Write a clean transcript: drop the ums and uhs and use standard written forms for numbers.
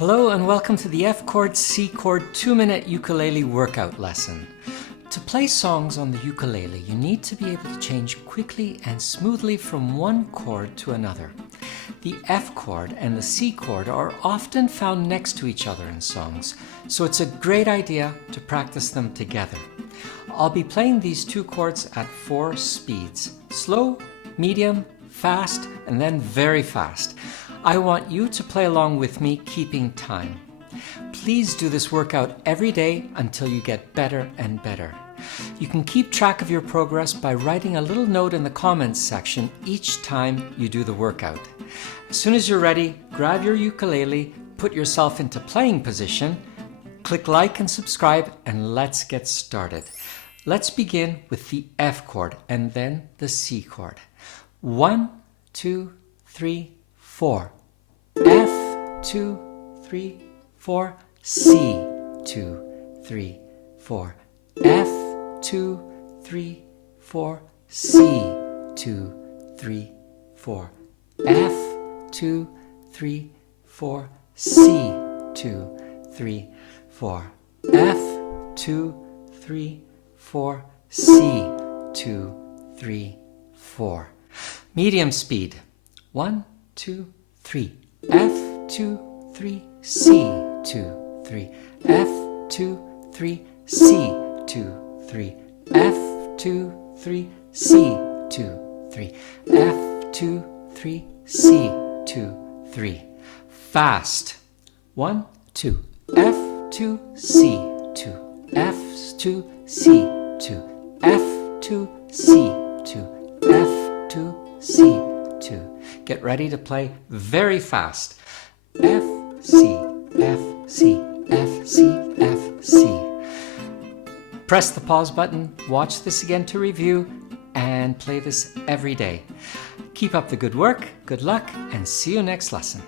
Hello and welcome to the F chord, C chord 2-minute ukulele workout lesson. To play songs on the ukulele, you need to be able to change quickly and smoothly from one chord to another. The F chord and the C chord are often found next to each other in songs, so it's a great idea to practice them together. I'll be playing these two chords at 4 speeds: slow, medium, fast, and then very fast. I want you to play along with me, keeping time. Please do this workout every day until you get better and better. You can keep track of your progress by writing a little note in the comments section each time you do the workout. As soon as you're ready, grab your ukulele, put yourself into playing position, click like and subscribe, and let's get started. Let's begin with the F chord and then the C chord. 1, 2, 3, 4. F, 2, 3, 4. C, 2, 3, 4. F, 2, 3, 4. C, 2, 3, 4. F, 2, 3, 4. C, 2, 3, 4. F, 2, 3, 4. C, 2, 3, 4. Medium speed. 1, 2, 3. F, 2, 3, C, 2, 3. F, 2, 3, C, 2, 3. F, 2, 3, C, 2, 3. F, 2, 3, C, 2, 3. Fast. 1, 2. F, 2, C, 2. F, 2, C, 2. F, 2, C, 2. F, 2, C, 2. Get ready to play very fast. F, C, F, C, F, C, F, C. Press the pause button, watch this again to review, and play this every day. Keep up the good work, good luck, and see you next lesson.